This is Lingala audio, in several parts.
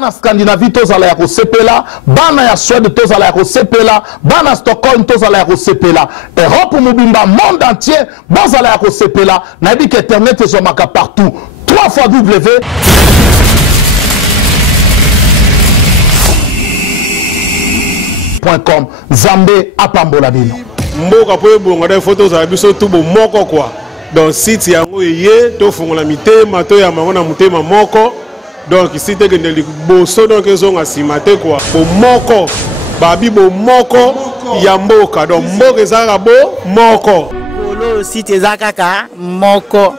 bana Scandinavie tozala ya kosepela, bana ya Suède tozala ya kosepela, bana Stockholm tozala ya kosepela, Europe mobimba monde entier bozala ya kosepela, na yebi que internet ezomaka partout. 3 fois W. .com Zambé apambola bino. Mboka po ebonga da photo za biso tubo moko kwa. Donc site yango yé to fungola mitema to ya mangona mutema moko. Donc site ke ndeli boso donc ezonga simate kwa. Bo moko babi bo moko ya mboka. Donc mboka ezaka bo moko. Bolo site ezaka moko.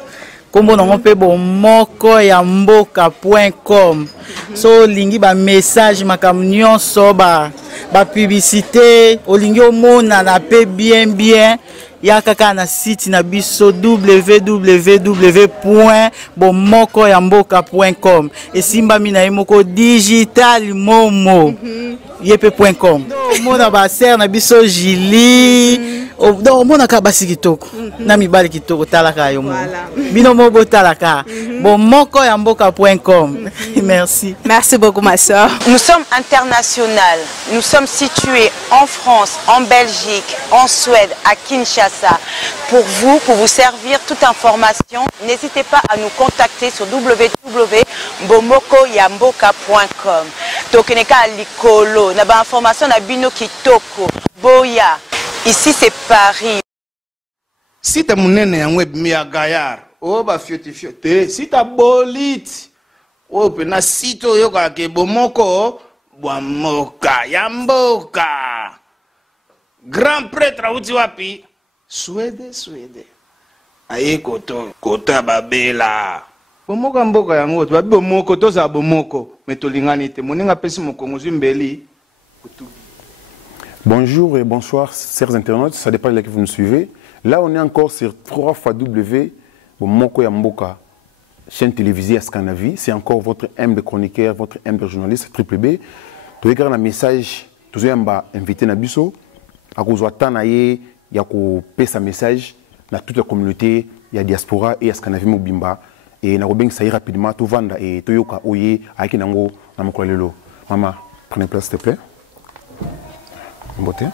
Kombo nango pe bo moko ya mboka.com. So lingi ba message makam nyonso ba publicité olingi omona na pe bien ya kaka na site na biso www.bomokoyamboka.com esimbami na ye moko digital momo yepe.com mona ba ser na biso Jili do mona ka basi kitoko na mibali kitoko talaka yo mo bino mo botalaka bomokoyamboka.com. Merci. Merci beaucoup ma soeur. Nous sommes internationaux. Nous sommes situés en France, en Belgique, en Suède, à Kinshasa. Pour vous servir toute information, n'hésitez pas à nous contacter sur www.bomokoyamboka.com. Tokeneka likolo, na ba information na bino kitoko. Boya. Ici c'est Paris. Si tu es un web Gayar, oh ba fiote, si tu bolit, oh pena sito yoka ke bomoko, bomoka yamboka. Grand prêtre uti wapi? Suède. Aye kota babela. Bomoko mboka yango, babi bomoko toza bomoko, metolingani te moninga pesi mokongo zimbeli. Bonjour et bonsoir, chers internautes, ça dépend de là que vous nous suivez. Là, on est encore sur 3 fois W, Moko Yamboka, chaîne télévisée à Scandinavie. C'est encore votre humble chroniqueur, votre humble journaliste, Triple B. Vous avez un message, vous avez invité Nabiso, à cause de Tanaye, il y a un message dans toute la communauté, il y a diaspora et à Scandinavie Mobimba. Et nous avons ça rapidement, tout vendre et tout yoka oye, avec Nango, Namokolelo. Maman, prenez place s'il te plaît. Beauté.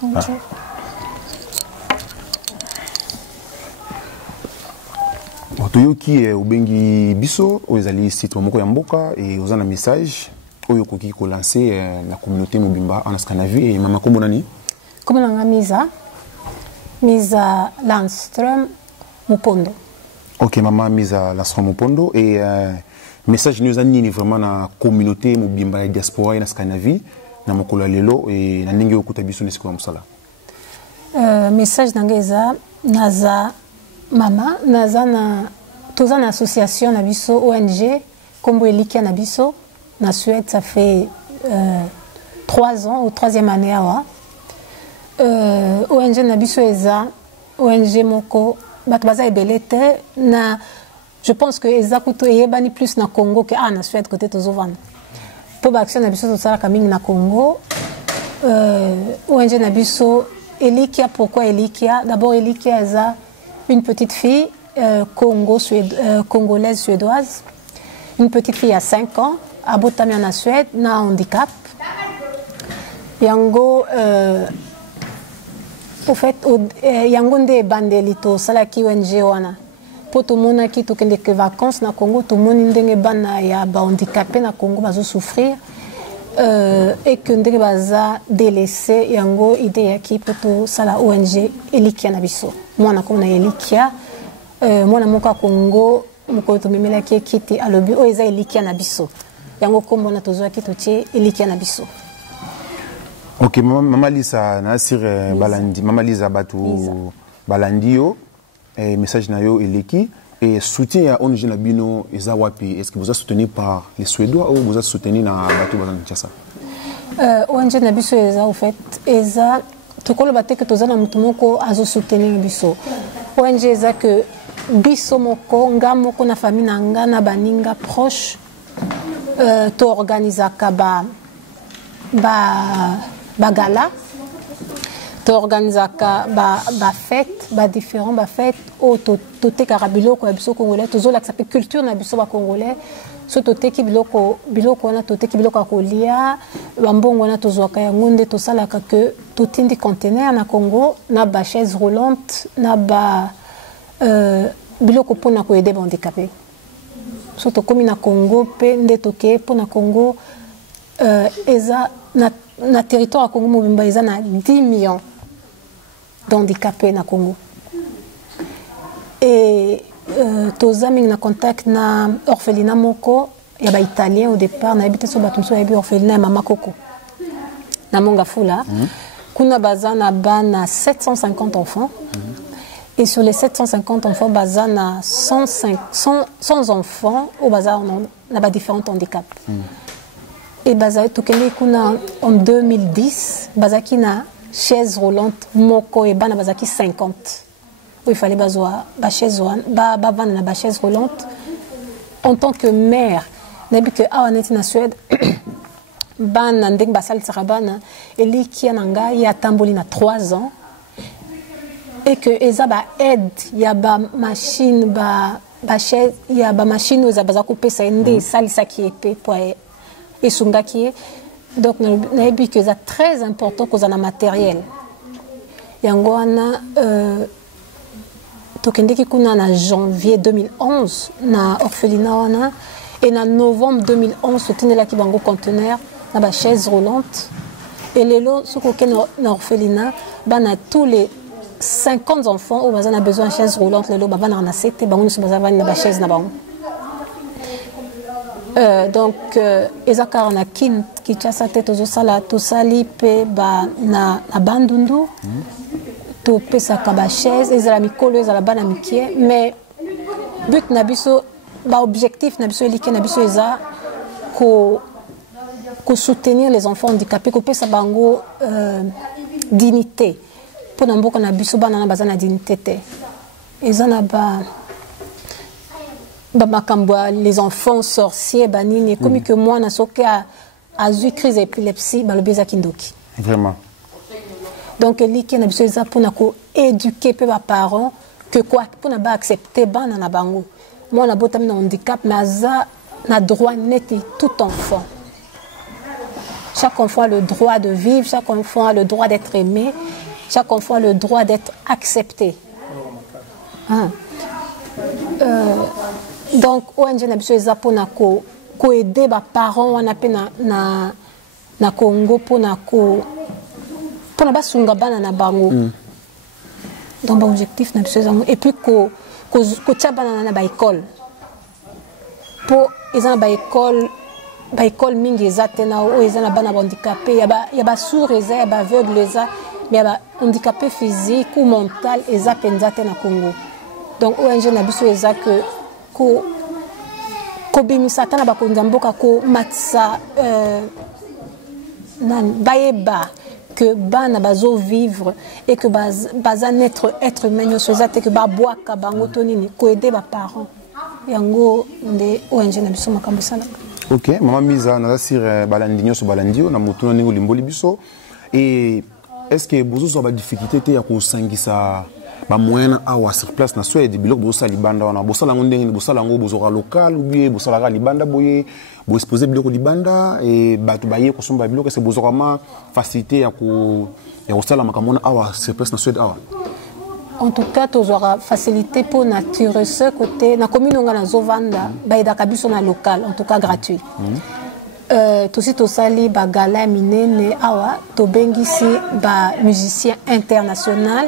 Bonjour. Otoyoki obengi biso ozali site moko ya mboka et oza na message oyo koki ko lancer la communauté mobimba en Scandinavie et mama kombo nani? Kombo nanga Misa Landström Mupondo. OK mama Misa Landström Mupondo et message nous anini vraiment na communauté mobimba ya diaspora en Scandinavie na mokolo lelo et na ndenge okuta biso nesiko mosala. Message nanga naza mama naza na toza na association na biso ONG Kombo Elikia na biso na Suède. Ça fait 3 ans ou 3e année awa. ONG na biso eza ONG moko bato baza ebele te na je pense que eza kuto eyebani plus na Congo que na Suède côté tozovanda po ba action na biso tosalaka mingi na Congo. ONG na biso Elikia. Pourquoi Elikia? D'abord Elikia eza une petite fille congolaise suédoise, une petite fille à 5 ans, à Botami en Suède, na handicap. Yango, au fait, yango nde bandelito salaki ONG wana. Po to mona ki to kende ke vacances na Congo, to moni ndenge bana ya ba handicapé na Congo bazo souffrir. Et que ndenge baza délaissé yango idée yaki po to sala ONG Elikia na biso. Mwana komona Elikia mwana moka Congo moko to memela ki kiti alobi o eza Elikia na biso. Yango kombo na tozo ki to tie Elikia na biso. OK mama Lisa na sir balandi mama Lisa batu balandio et message na yo Eleki et soutien à ONG na bino eza wapi? Est-ce que vous êtes soutenu par les Suédois ou vous êtes soutenu na batu bazana Kinshasa? ONG na biso eza au fait eza tokolo bateke tozana mutu moko azo soutenir biso. ONG eza que biso moko nga moko na famille na nga na baninga proche to organizaka ba gala t'organisaka ba fête ba différents ba fête au toté karabilo ko biso congolais toujours la s'appelle culture na biso ba congolais so toté ki biloko na toté ki biloko kolia bambongo na tozwaka yango nde tosalaka que totindi conteneur na Congo na ba chaise roulante na ba biloko pona ko aider handicapé so to komi na Congo pe nde toke pona Congo eza na territoire Congo mobimba eza na 10 millions d'handicapés na Congo. Et tous amis na contact na orphelinat moko ya ba italien au départ na habité so batumso ya bi orphelinat mama Coco. Na Mongafula. Kuna bazana bana 750 enfants. Et sur les 750 enfants bazana 100 enfants au bazar on a différents handicaps. Et baza tokende kuna en 2010 bazaki na chaise roulante moko et bana bazaki 50 où il fallait bazwa ba chaise bavana na ba chaise roulante en tant que mère nabi que awaneti na Suède bana ndeng basal sarabana eli ki ananga ya tamboli na 3 ans et que eza ba aide ya ba machine ba chaise ya ba machine oza bazako pesa ende salisa ki epé pour et sungaki. Donc, nous avons vu que c'est très important qu'on ait un matériel. Yangwana, tokendeki kuna en janvier 2011, na orphelinat et en novembre 2011, c'était là qui bango conteneur, na ba chaise roulante. Et les lots, ce qu'on a orphelinat, bana tous les 50 enfants, où on a besoin de chaise roulante, les lots, bana na sete, bango nous besoin de ba chaise na bango. Donc ezaka na kin ki chasa te tozo sala to sali pe ba na bandundu to pesa ka ba chaise ezala mikolo ezala bana mikie mais but na biso ba objectif na biso elike na biso eza ko soutenir les enfants handicapés ko pesa bango dignité pour na mboka na biso bana na bazana dignité te ezana ba les enfants sorciers banini comme que moi na soke a eu crise d'épilepsie ba le beza kindoki vraiment donc liki na biso eza pour na ko éduquer pe ba parents que quoi pour na ba accepter bana na bango moi na botam na handicap mais aza na droit net tout enfant. Chaque enfant a le droit de vivre, chaque enfant a le droit d'être aimé, chaque enfant a le droit d'être accepté. Donc ONG na biso eza pona ko aider ba parents wana pe na Congo pona ba sunga bana na bango. Donc l'objectif na biso et puis ko tia bana na ba école. Po eza ba école mingi eza tena o eza na bana handicapé ya ba sourd eza ya ba aveugle eza mais ba handicapé physique ou mental eza penza tena Congo. Donc ONG na biso eza que ko bimisa tana ba konza mboka ko matsa bayeba que bana bazo vivre et que baza être humain sozate que ba boaka bango tonini ko aider ba parents yango nde ONG na biso makambo sala. OK, maman Miza na sir balandinyo so balandio na mutuna ningo limboli biso et est-ce que bozo so ba difficulté te ya ko sangisa ba moyen awa sur place na Suède biloko bosa libanda wana bosala ngondenge bosala ngo bozora local ou bien bosala ga libanda boye bo exposer biloko libanda et batu baye ko somba biloko c'est bozora ma facilité ya ko sala makamona awa sur place na Suède awa. En tout cas, tu auras facilité pour nature ce côté. Na commune on a na Zovanda, ba ida kabiso na local, en tout cas gratuit. Aussi to sali ba gala minene awa to bengisi ba musicien international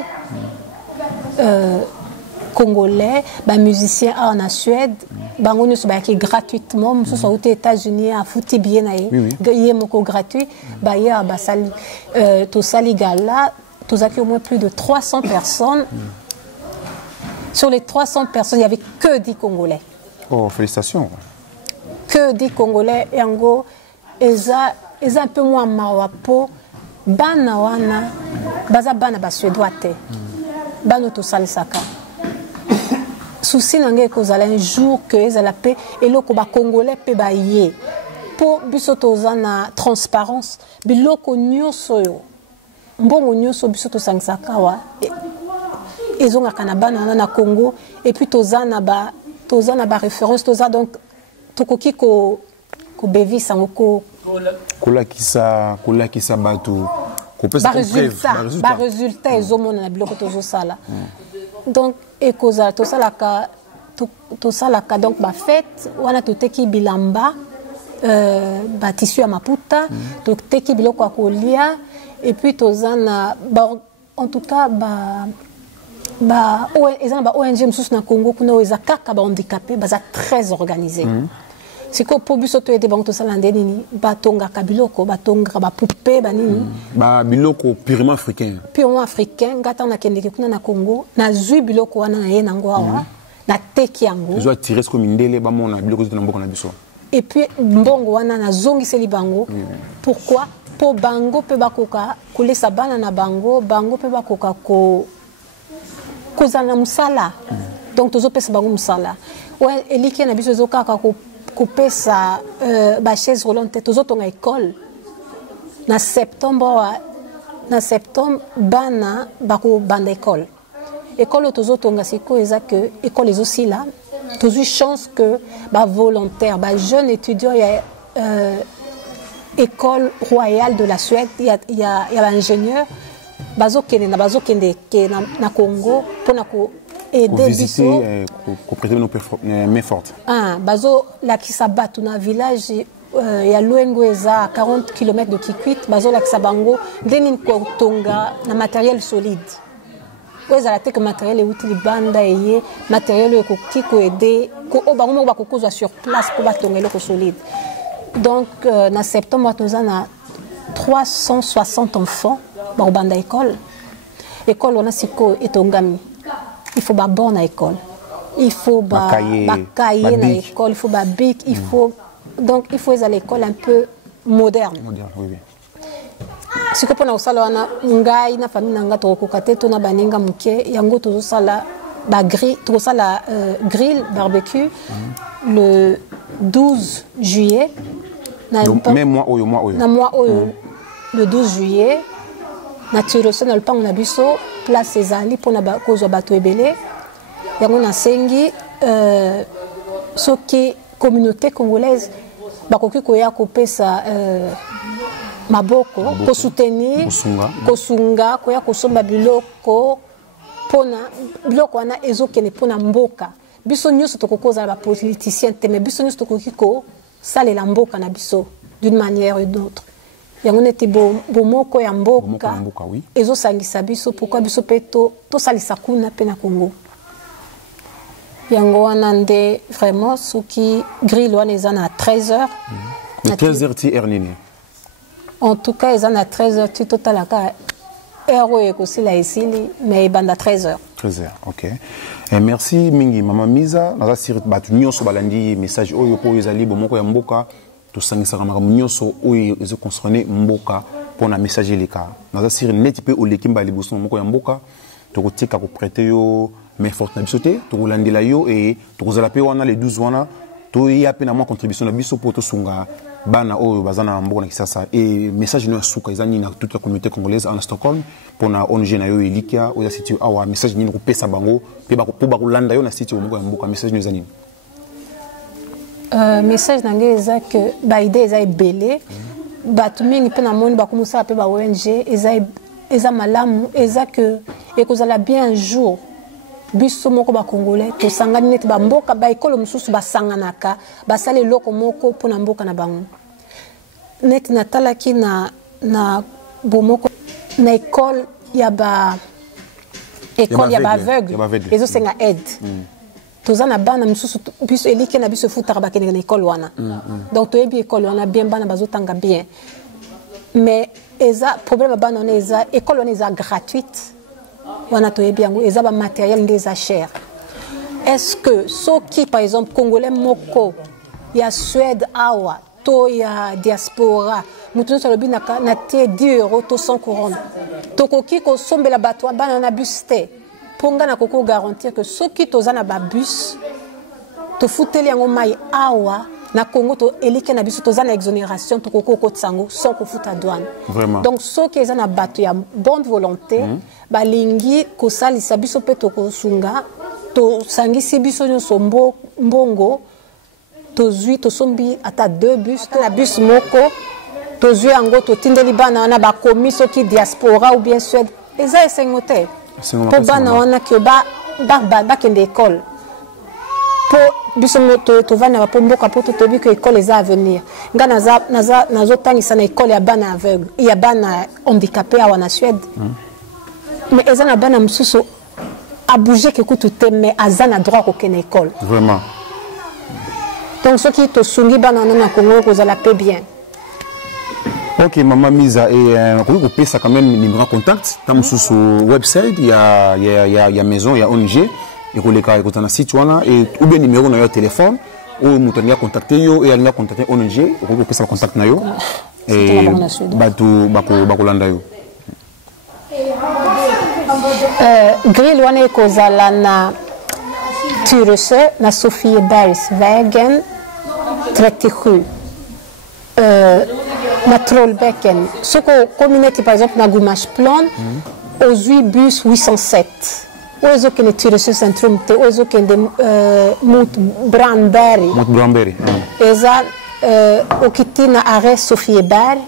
congolais, ba musicien en Suède, bango nous ba qui gratuitement, nous sommes aux États-Unis à fouti bien naé, gagner moko gratuit, ba ya ba sali to sali gala. Tous accueillis au moins plus de 300 personnes. Sur les 300 personnes, il n'y avait que 10 Congolais. Oh, félicitations. Que 10 Congolais. Et en gros, ils ont un peu moins marwapo. Bana wana, baza bana ba suédois te. Bano to sali saka. Souci nange kozala un jour que ils la paix et loko ba Congolais pe ba yé. Pour biso to na transparence, biloko nyoso yo. mbongo nyonso biso tosangisaka awa ezongaka na bana wana na Congo et puis toza na ba référence toza donc tokoki ko bevisa ngo kolakisa bato kopesa ba résultat ezomona na biloko tozosala donc ekoza tosalaka donc ba fête wana toteki bilamba ba tissu ya maputa toteki biloko ya kolia et puis tozana en tout cas ONG mosusu na Congo kuna eza kaka ba handicapé baza très organisé siko po biso to ete bango tosala nde nini batongaka biloko batongaka bapoupée banini biloko purement africain ngata nakendeki kuna na Congo nazwi biloko wana na ye nango awa nateki yango ezo atire siko mindele bamona biloko zoto na mboka na biso et puis mbongo wana nazongiseli bango pourquoi po bango pe bakoka kolesa bana na bango pe bakoka kozala na musala donc tozopesa bango musala eliki na biso ezokaka kopesa ba chaise roulante tozotonga école na septembre bana bako banda école tozotonga siko eza que école ezosila tozwi chance que ba volontaire ba jeune étudiant ya école royale de la Suède il y a l'ingénieur bazokende na Congo pona ko aider biso ko prêter nos mains fortes bazo la kisabatu na village ya Luengo eza 40 km de Kikwit bazo la kisabango ndeni ko tonga na matériel solide oza la tek matériel outil banda eye matériel ko kiko aider ko bango ba ko sur place pour batonga le solide donc na septembre tozana 360 enfants ba banda école on a siko etongami il faut ba bonne école il faut ba cahier na école il faut ba bic il faut donc il faut à l'école un peu moderne oui siko pona osala wana ngai na famille nanga to kokate to na baninga muke yango to sala ba grill to sala grill barbecue le 12 juillet mois le 12 juillet naturellement le pan na biso place ezali pona ba kozwa bato ebele yango na sengi soki communauté congolaise bakoki koya kopesa maboko ko soutenir kosunga koya kosomba biloko pona biloko wana ezokene pona mboka biso nyonso tokokoza ba politicien te mais biso nyonso tokoki ko salela mboka na biso d'une manière ou d'une autre yango neti bomoko ya mboka ezosangisa biso pourquoi biso pe to salisa kuna pe na Congo yango wana nde vraiment soki grill wana eza na 13h 13h ti ernini en tout cas eza na 13h ti totalaka heure ekosila esili mais banda 13h ok merci mingi mama Miza naza sir batu nyonso balandi message oyo po ezali bomoko ya mboka tosangisaka makambo nyonso oyo ezo concerné mboka pona message eleka naza sir neti pe oleki mbali boso moko ya mboka tokotika ko prêter yo mais forte na biso te tokolandela yo et tokozala pe wana les 12 wana toya pe na mwa contribution na biso po tosunga bana oyo bazana mboka na kisasa et message no suka ezani na toute la communauté congolaise en Stockholm pona ONG na yo elikia oya sitio awa message nini ko pesa bango pe ba kolanda yo na sitio mboka message no ezani message nange eza que ba idée eza ebele bato mingi pe na moni bakomusa pe ba ONG eza malamu eza que ekozala bien un jour biso moko ba congolais to sangani neti ba mboka ba ekolo mususu basanganaka basale loko moko pona mboka na bango neti natalaki na bomoko na école ya ba aveugle ezo senga aide tozana bana mususu biso elike na biso futaka bakene na école wana donc to ebi école wana bien bana bazotanga bien mais eza problème bana on eza école on eza gratuite wana to ebi yango eza ba matériel ndeza cher est-ce que soki par exemple congolais moko ya Suède awa to ya diaspora mutu so lobi na te 10 € to 100 couronnes to koki ko sombela bato bana na bus te ponga na koko garantir que soki tozana ba bus to futeli yango mai awa na Congo to elike na biso toza na exonération to koko tsango sans kofuta douane. Vraiment. Donc ceux qui ont battu ya bonne volonté balingi kosalisa biso pe to kosunga to sangisi biso nyonso mbongo to zui to sombi ata 2 bus na bus moko to zui ango to tindeli bana wana ba komi soki diaspora ou bien Suède eza esengote po bana wana ke ba kende école po biso moto to vana ba pomboka po to tobi que école eza à venir nga nazo tangisa na école ya bana aveugle ya bana handicapé awa na Suède mais eza na bana msusu a bouger que kutu te mais aza na droit ko kene école vraiment. donc ceux qui te sungi bana na Congo ko za la paix bien. Ok, Maman Misa, et on peut ça quand même numéro de contact. Tam sur website, il y a maison, il y a ONG, et on les cas écouter un site et ou bien numéro dans téléphone ou nous tenir contacter yo et aller contacter ONG, on peut ça contact na yo et batu landa yo. Grill wana kozala na Tyresö na Sofiebergsvägen 37. Na Trollbäcken. Ce que communauté par exemple na Gumashplan aux 8 bus 807. Ozo que ne Tyresö centrum te ozo que de Mont Brandberg. Mont Brandberg. Eza okitina arrêt Sofieberg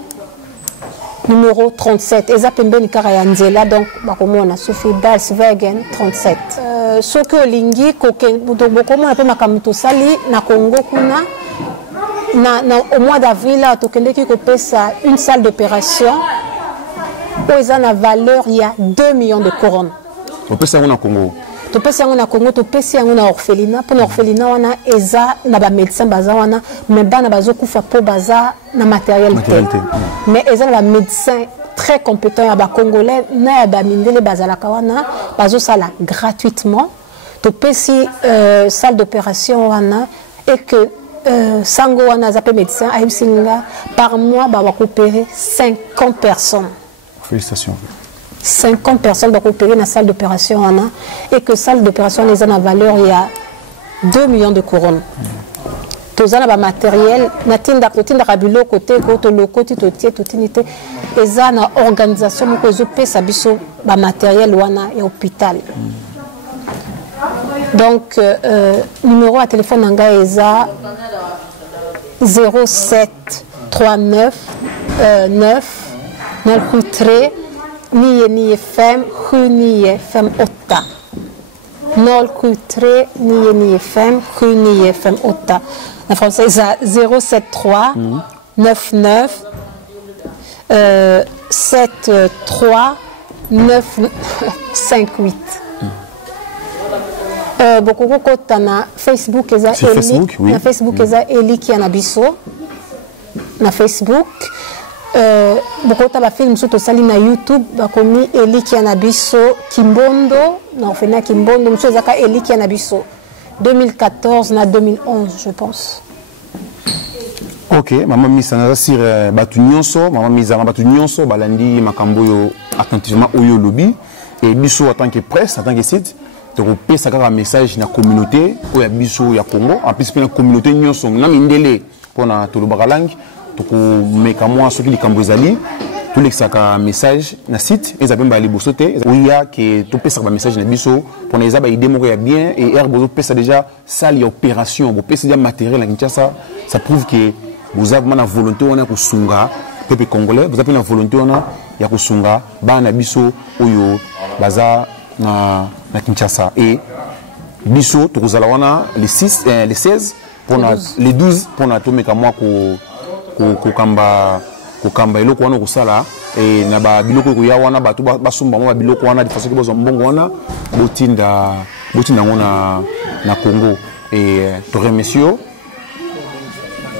numéro 37. Eza pembeni kara ya nzela donc bakomona Sofiebergsvägen 37. Ce que lingi ko bokomona pe makamto sali na Congo kuna au mois d'avril, une salle d'opération où ils ont une valeur, il y a 2 millions de couronnes. Tu peux ça au Congo? Tu peux ça au Congo, tu peux ça au orphelinat. Pour l'orphelinat, on a des médecins, mais on a des matériel. Mais ils ont des médecins très compétents, il y a des Congolais, il y a des gratuitement. Tu peux ça salle d'opération et que Sango wana zape médecin à Singa par mois va opérer 50 personnes. Félicitations. 50 personnes vont opérer dans la salle d'opération et que salle d'opération les a une valeur il y a 2 millions de couronnes. Tous les matériel natinda rabilo côté côté loko titotie totinité les a une organisation ko zo pesa biso ba matériel wana et hôpital. Donc, numéro à téléphone nanga ESA 07 39 9 93 ni FM ni FM 8 93 ni FM ni FM 8 en français ESA 073 99 73 958. Beaucoup na Facebook eza Facebook, oui. Na Facebook eza Eli qui na biso na Facebook beaucoup ta ba film surtout sali na YouTube ba komi Eli qui na biso Kimbondo na ofena Kimbondo mso zaka Eli qui na biso 2014 na 2011 je pense. Ok, Maman Misa na sir batu nyonso, Maman Misa na batu nyonso balandi makambo yo attentivement oyo lobby et biso en tant que presse, en tant que site tu as un message dans la communauté ou ya biso ya Congo en plus la communauté nyonso na mindele pona to lobaka langue to ko meka moi soki likambo ezali to lexaka message na site ezabemba libosote oya que to pesa ba message na biso pona ezaba idée moko ya bien et herbo pesa déjà salle opération bo pesa déjà matériel na Kinshasa ça prouve que vous avez une volonté on a ko sunga peuple congolais vous avez une volonté on a ya ko sunga bana biso oyo baza na Kinshasa et biso tozala wana les 16 pour les 12 pour na tomeka moi ko kamba eloko wana ko sala et na ba biloko ko ya wana batu basomba mo ba biloko wana de façon que bozo mbongo wana botinda ngona na Congo et to remercie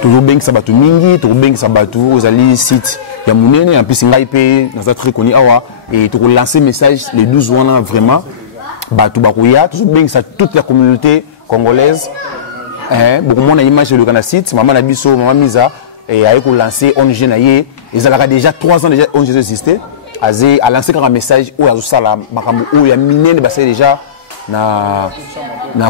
toujours bien que ça batu mingi toujours bien que ça batu ozali site ya munene en plus ngai pe na za très connu awa et to lancer message les 12 wana vraiment batu bakuya toujours bien que ça toute la communauté congolaise beaucoup monde a image le kana site maman na biso Maman Misa et a ko lancer ONG na ye ils a déjà 3 ans déjà ONG existé a lancé un message ou azo sala makambo ou ya minene ba c'est déjà na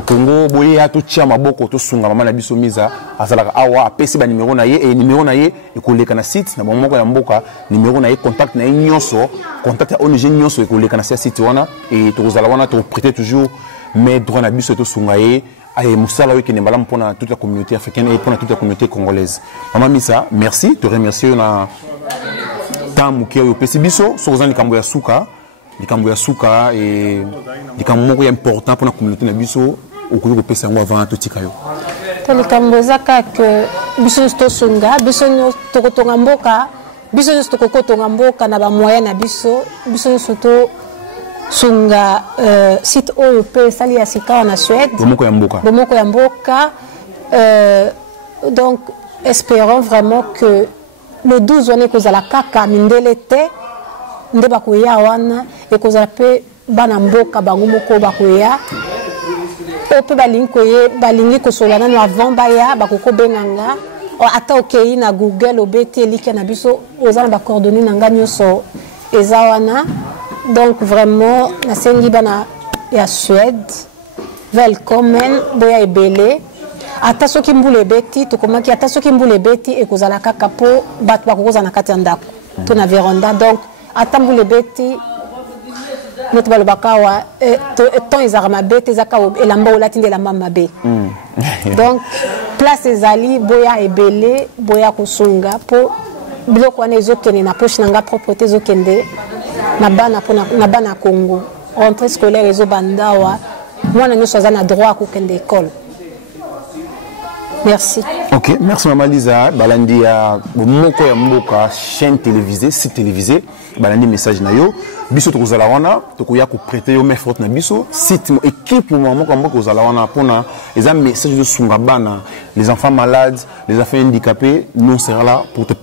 Congo boye ya to tia maboko to sunga mama na biso miza azalaka awa apesi ba numéro na ye et numéro na ye ekoleka na site na bomoko ya mboka numéro na ye contact na ye nyonso contact ya ONG nyonso ekoleka na site wana et tokozala wana to prêter toujours mais droit na biso to sunga ye et musala we kene malamu pona toute la communauté africaine et pona toute la communauté congolaise. Mama Misa, merci, te remercier na tamu ki yo pesi biso sokozana likambo ya suka et likambo moko ya important pour la communauté na biso okoki kopesa yango avant totika yo. To likambo zaka que biso to sunga biso to kotonga mboka biso to kotonga mboka na ba moyen na biso to sunga site OEP sali ya sika na Suède bomoko ya mboka donc espérons vraiment que le 12 on est kozala kaka mindele te nde bakoya wana e kozala pe bana mboka bango moko bakoya ope balingi kosolana na avant baya bakoko benganga ata okei na Google obeti elike na biso ozana ba coordonnées na nga nyonso eza wana. Donc vraiment nasengi bana ya Suède welcome boya ebele ata soki mbule beti tokomaki ata soki mbule beti ekozala kaka po bato bakokoza na kati ya ndako to na veranda donc ata mbule beti noto balobaka wa ton ezaka mabe te ezaka elamba olati nde elamba mabe donc place ezali boya ebele boya kosunga po biloko wana ezokende na poche na nga propreté ezokende na bana Congo rentrée scolaire ezobanda wa mwana nyonso aza na droit akokende école. Merci. Ok, merci Maman Lisa. Balandi ya moko ya mboka chaîne télévisée, site télévisé. Balandi message na yo. Biso to kozala wana, to koya ko prêter yo main forte na biso. Site équipe moko mboka kozala wana pona eza message de sunga bana, les enfants malades, les enfants handicapés, nous sera là pour te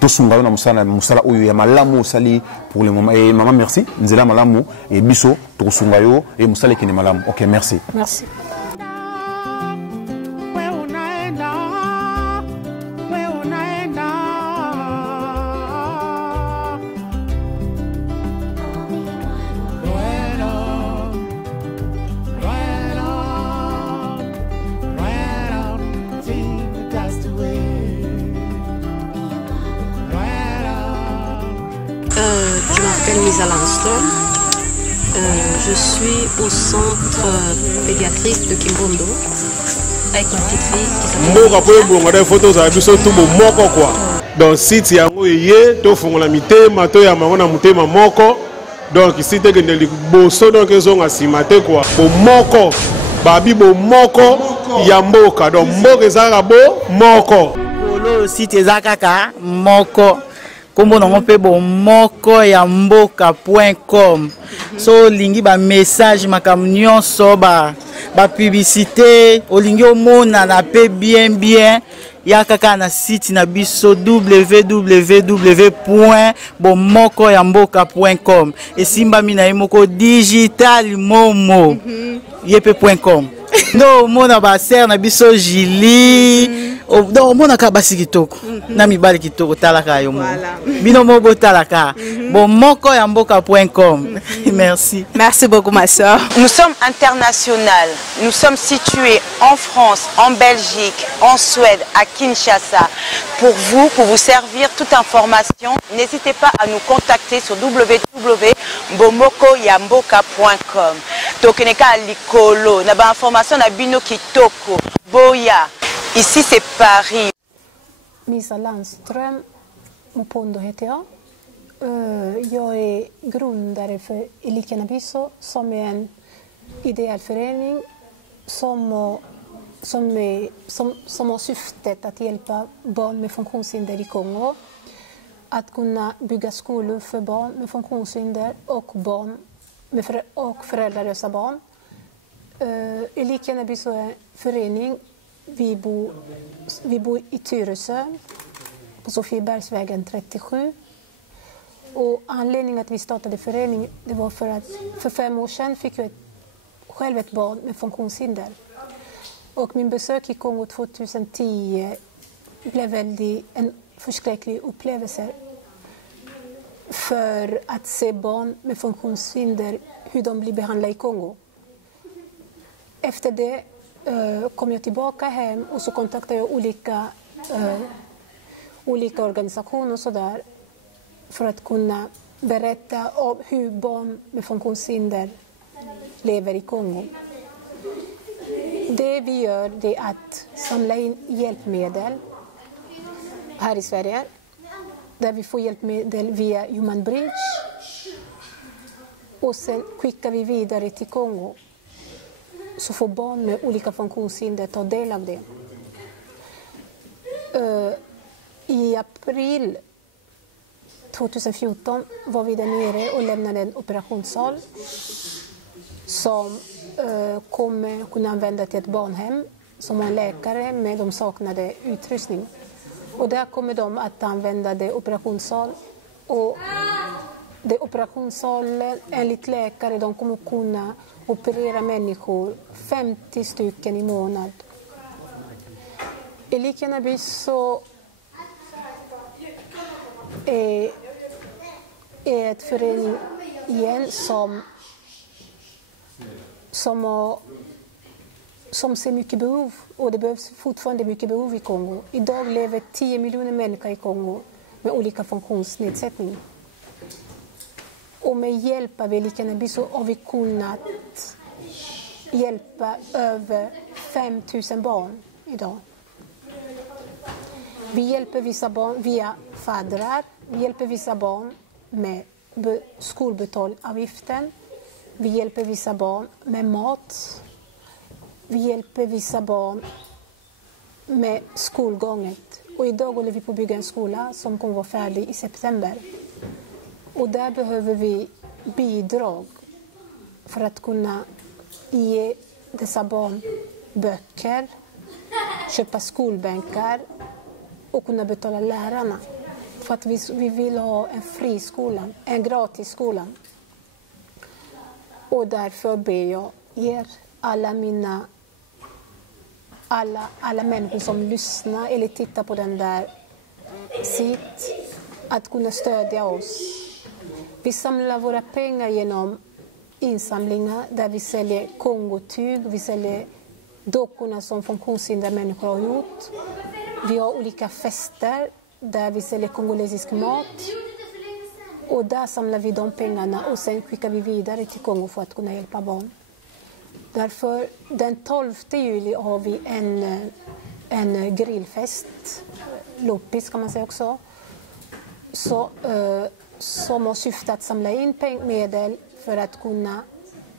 tosunga na musala oyo ya malamu osali pour le moment. Et maman merci, nzela malamu et biso to kosunga yo et musala kene malamu. Ok, merci. Merci. Je m'appelle Lisa Lanston. Je suis au centre pédiatrique de Kimbondo avec une petite fille qui s'appelle Mboka po bongo da photo za biso tout moko quoi. Donc site yango yé to fongola mitema to ya mangona mutema moko. Donc site ke ndeli boso donc ezonga simate quoi. Bo moko babi bo moko ya mboka donc mboka ezaka bo moko. Polo site ezaka moko. Kombo nango pe bomoko ya mboka.com. So lingi ba message makambo nyonso ba publicité olingi omona na pe bien ya kaka na site na biso www.bomokoyamboka.com esimbami na ye moko digital momo yepe.com. No mona ba ser na biso Jili donc mona ka basi kitoko na mibali kitoko talaka yo mo bino mo botalaka bomokoyamboka.com. Merci. Merci beaucoup ma soeur. Nous sommes internationales. Nous sommes situés en France, en Belgique, en Suède, à Kinshasa. Pour vous servir toute information, n'hésitez pas à nous contacter sur www.bomokoyamboka.com. Tokeneka likolo, na ba information na bino kitoko. Boya. Ici c'est Paris. Misa Landström Mupondo heter jag. Jag är grundare för Ilika Nabiso som är en ideell förening som har syftet att hjälpa barn med funktionshinder i Kongo att kunna bygga skolor för barn med funktionshinder och barn och föräldralösa barn. Ilika Nabiso är en förening. Vi bor i Tyresö på Sofiebergsvägen 37. Och anledningen att vi startade föreningen det var för att för 5 år sedan fick jag själv ett barn med funktionshinder. Och min besök i Kongo 2010 blev en förskräcklig upplevelse. för att se barn med funktionshinder, hur de blir behandlade i Kongo. Efter det kom jag tillbaka hem och så kontaktade jag olika organisationer och sådär för att kunna berätta om hur barn med funktionshinder lever i Kongo. Det vi gör det är att samla in hjälpmedel här i Sverige, där vi får hjälpmedel via Human Bridge, och sen skickar vi vidare till Kongo, så får barn med olika funktionshinder ta del av det. I april 2014 var vi där nere och lämnade en operationssal som kommer kunna använda till ett barnhem som har en läkare, men de saknade utrustning. Och där kommer de att använda det operationssal, och det operationssalen enligt läkare, de kommer kunna operera människor 50 stycken i månad. I Likenäby så är ett förening igen som ser mycket behov, och det behövs fortfarande mycket behov i Kongo. Idag lever 10 miljoner människor i Kongo med olika funktionsnedsättningar. Och med hjälp av Likenäby så har vi kunnat hjälpa över 5 000 barn idag. Vi hjälper vissa barn via fadrar, vi hjälper vissa barn med skolbetalavgiften, vi hjälper vissa barn med mat, vi hjälper vissa barn med skolgånget. Och idag håller vi på att bygga en skola som kommer vara färdig i september. Och där behöver vi bidrag för att kunna ge dessa barn böcker, köpa skolbänkar och kunna betala lärarna. För att vi vill ha en fri skola, en gratis skola. Och därför ber jag er, alla människor som lyssnar eller tittar på den där sitt, att kunna stödja oss. Vi samlar våra pengar genom insamlingar där vi säljer kongotyg, vi säljer dockorna som funktionshindrade människor har gjort. Vi har olika fester där vi säljer kongolesisk mat, och där samlar vi de pengarna och sen skickar vi vidare till Kongo för att kunna hjälpa barn. Därför den 12 juli har vi en grillfest, loppis kan man säga också, som har syftat att samla in medel för att kunna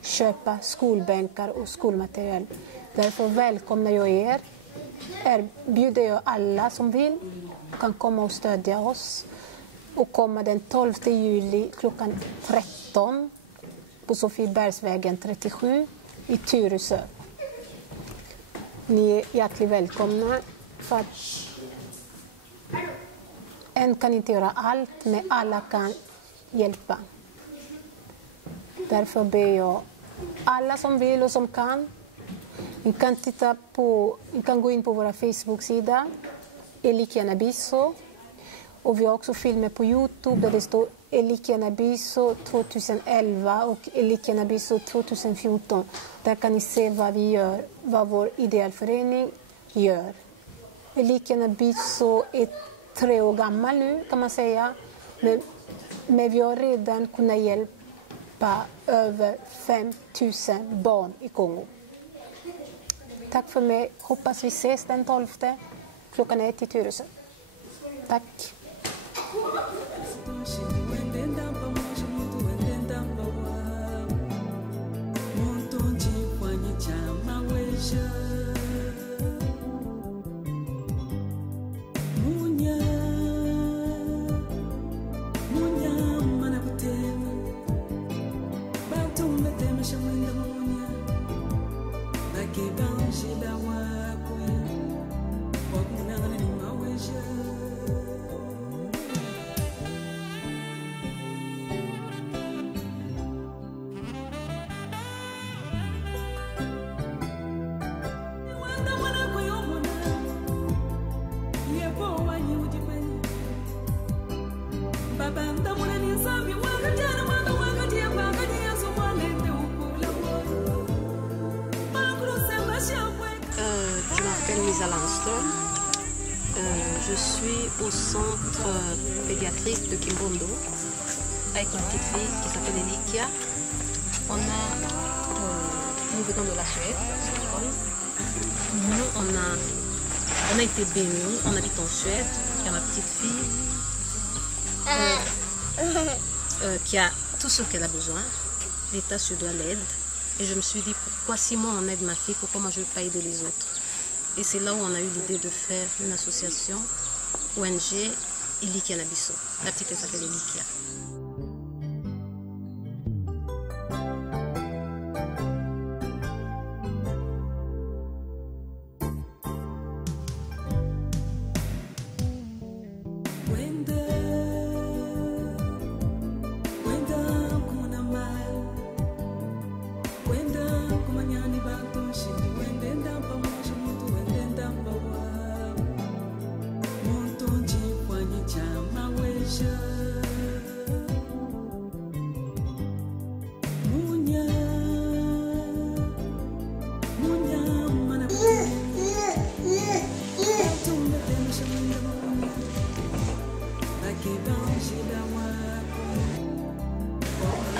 köpa skolbänkar och skolmaterial. Därför välkomnar jag er, erbjuder jag alla som vill kan komma och stödja oss, och komma den 12 juli klockan 13 på Sofiebergsvägen 37 i Tyresö. Ni är hjärtligt välkomna, för att en kan inte göra allt, men alla kan hjälpa. Därför ber jag alla som vill och som kan. Ni kan gå in på våra Facebook-sida Likenäby, och vi har också filmer på YouTube där det står Likenäby 2011 och Likenäby 2014. Där kan ni se vad vi gör, vad vår idealförening gör. Likenäby är 3 år gammal nu kan man säga, men vi har redan kunnat hjälpa över 5 000 barn i Kongo. Tack för mig. Hoppas vi ses den 12 klockan 1 i Tyresö. Tack. Je suis au centre pédiatrique de Kimbondo avec ma petite fille qui s'appelle Elikia. Nous venons de la Suède, on a été bénis, on habite en Suède. Il y a ma petite fille qui a tout ce qu'elle a besoin. L'État suédois l'aide. Et je me suis dit, pourquoi si moi on aide ma fille, pourquoi moi je ne vais pas aider les autres? Et c'est là où on a eu l'idée de faire une association, ONG, Elikia Nabiso. La petite elle s'appelle Elikia.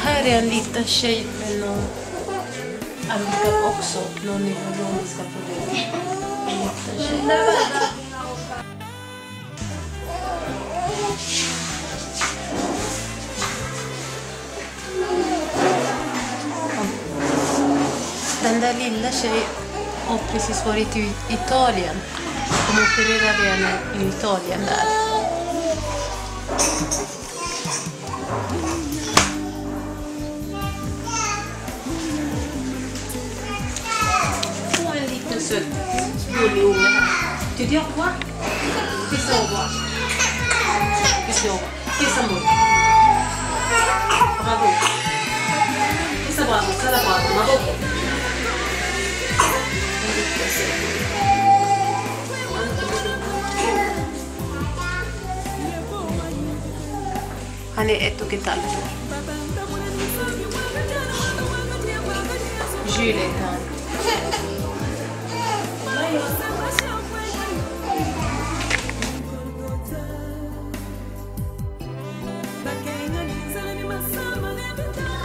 Här är en liten tjej med någon handikapp också, någon neurologiska problem. En liten tjej. Den där lilla tjejen har precis varit i Italien. De opererade henne i Italien där. Gullig unge här. Tu dis au revoir? Dis au revoir. Dis au revoir. Dis amor. Bravo. Dis bravo. Ça la bravo. Bravo. Han är 1 1/2 år. Jules är här.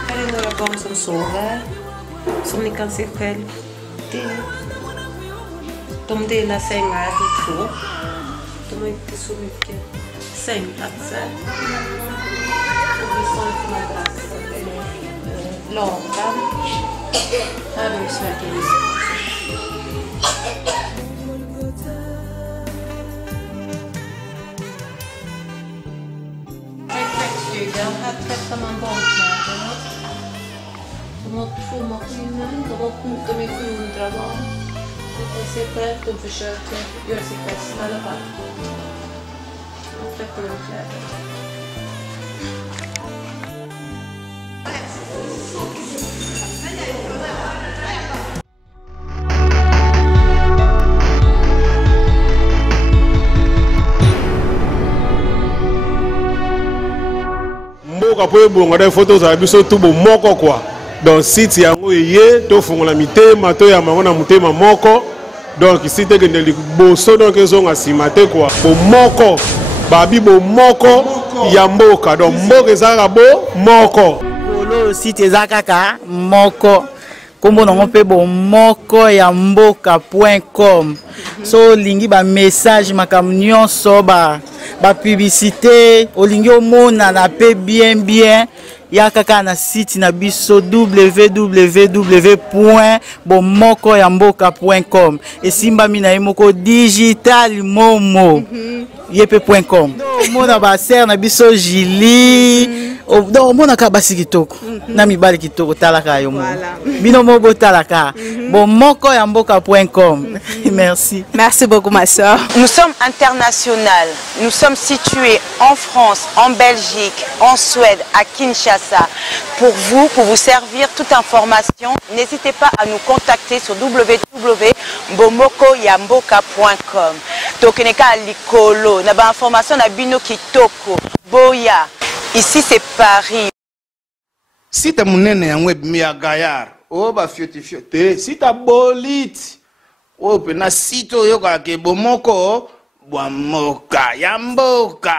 Här är några barn som sover, som ni kan se själv. De delar sängar i 2. De har inte så mycket sängplatser. Och vi står på madrasser eller lakan. Här är Sverige. Här tvättar man barnkläderna. De har 2 maskiner, de är 700 barn. De ser själv, de försöker göra sitt bästa i alla fall. De tvättar de kläderna. Après bon des photos ça biso tout bon moko quoi donc site yango yé to fongola mitema to ya mangona mutema moko donc site que ndeli boso donc ezonga simate quoi bo moko babi bo moko ya mboka donc mboka ezaka bo moko bolo site ezakaka moko kombo nango pe bo moko ya mboka.com so lingi ba message makambo nyonso ba publicité olingi omona na pe bien ya kaka na site na biso www.bomokoyamboka.com esimbami na ye moko digital momo yepe.com omona ba ser na biso Julie donc omona ka basi kitoko na mibali kitoko talaka yo mo bino mo botalaka bomokoyamboka.com. Merci beaucoup ma soeur. Nous sommes internationales. Nous sommes situés en France, en Belgique, en Suède, à Kinshasa. Pour vous servir toute information, n'hésitez pas à nous contacter sur www.bomokoyamboka.com. Tokeneka likolo, na ba information na bino kitoko. Boya. Ici c'est Paris. Si tu as un web mi à Gaillard, oh bah fiote. Si tu as bolit, oh pena sito yo ka ke bomoko bwamoka ya mboka.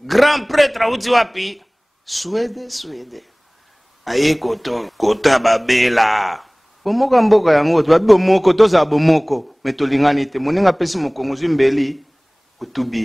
Grand prêtre auti wapi? Swede. Aye kota babela. Bomoka mboka yango babi bomoko toza bomoko metolingani te. Moninga pesi mokongo zimbeli kutubi.